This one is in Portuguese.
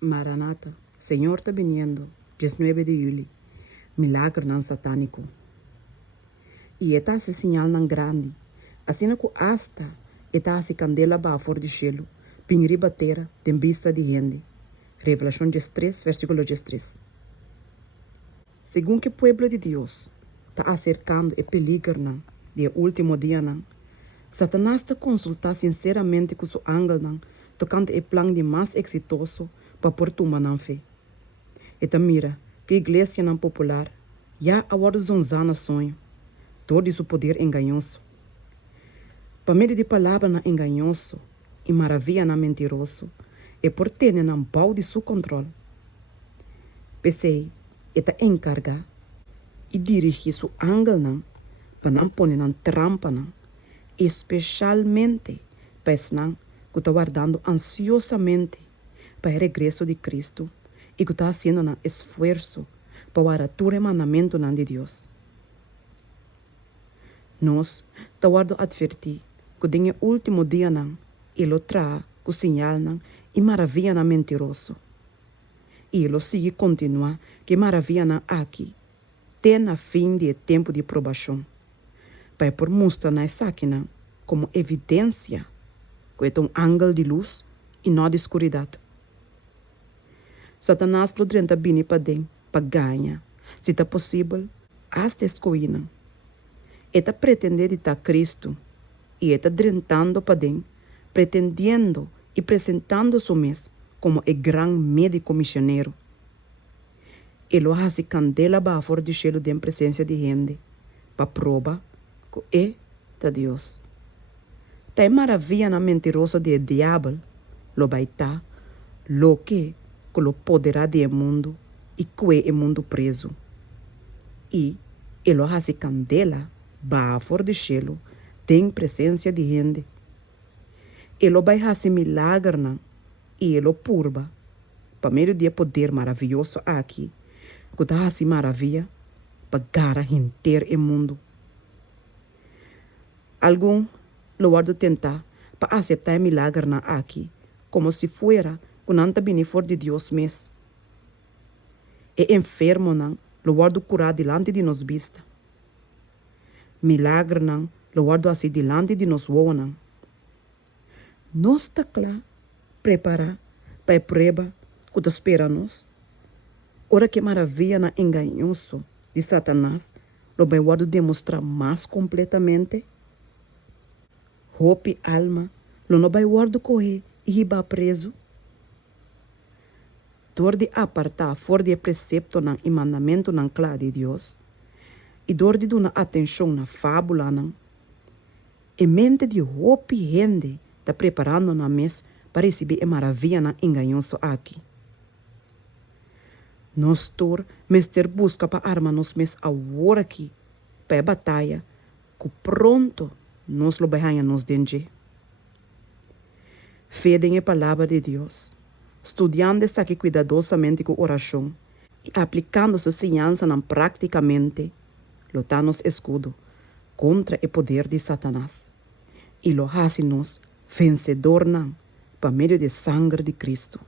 Maranata, Señor está viniendo, 19 de julio, milagro nan satánico. E esta hace señal nan grande, assim que hasta esta hace candela ba for de cielo, pingri batera, tem vista de gente. Revelação 3, versículo 3. Segundo que o pueblo de Deus está acercando e peligro nan, de último dia nan, Satanás está consultando sinceramente com seu ángel nan, tocando o plano de mais exitoso para pôr tumba nan fé. E mira que a igreja nan popular já agora zonzana sonho, todo seu poder enganoso. Para meio de palavra nan enganoso e maravilha nan mentiroso, e por ter nan pau de seu controle. Pensei, eta encarga e dirigir seu ángel nan, para não pôr nan trampa nan, especialmente para esse nan que está guardando ansiosamente para o regresso de Cristo e que está fazendo um esforço para guardar o mandamento de Deus. Nós estamos a advertir que no último dia ele traz o sinal e maravilha mentiroso. E ele sigue continuar que maravilha aqui tem a fim de tempo de provação, para por mostrar na sáquina como evidência que é ángel de luz e não de escuridão. Satanás lo drenta bini para dentro, para ganhar, se está possível, hasta escoina. Eta pretende de estar Cristo e eta drentando para dentro, pretendendo e apresentando su mês como o grande médico missionário. Ele hace candela para fora de cielo de presença de gente, para prova que é de Deus. Tá maravilha na mentiroso de diabo, lo vai estar, lo que lo poderá de mundo e que é mundo preso. E ele hace candela para fora de cielo tem presença de gente. Ele vai fazer milagre e ele purba para meio de poder maravilhoso aqui, que está fazendo maravilha para gara inteiro o mundo. Algum lo guardo tentar para aceitar milagre aqui, como se fuera que não está bem fora de Deus mesmo. E enfermo lo guardo curar delante de nos vista. Milagre lo guardo assim delante de nos voa. Nós está claro, preparar para a prova que está esperando-nos. Ora que maravilha enganoso de Satanás, lo vai guardo demonstrar mais completamente. Hope alma, lo não vai guardo correr e riba preso. Dor de apartar fora de precepto e mandamento claro de Deus, e dor de dar atenção na fábula, e mente de hope gente está preparando na mesa para receber a maravilha enganoso aqui. Nós tor mester busca para armar nos mes agora aqui, para a batalha, que pronto nós lo vai nos dentro. Fé em a palavra de Deus, estudando essa aqui cuidadosamente com oração e aplicando sua ensinança praticamente, lutando escudo contra o poder de Satanás e lo hace-nos vencedor para meio de sangue de Cristo.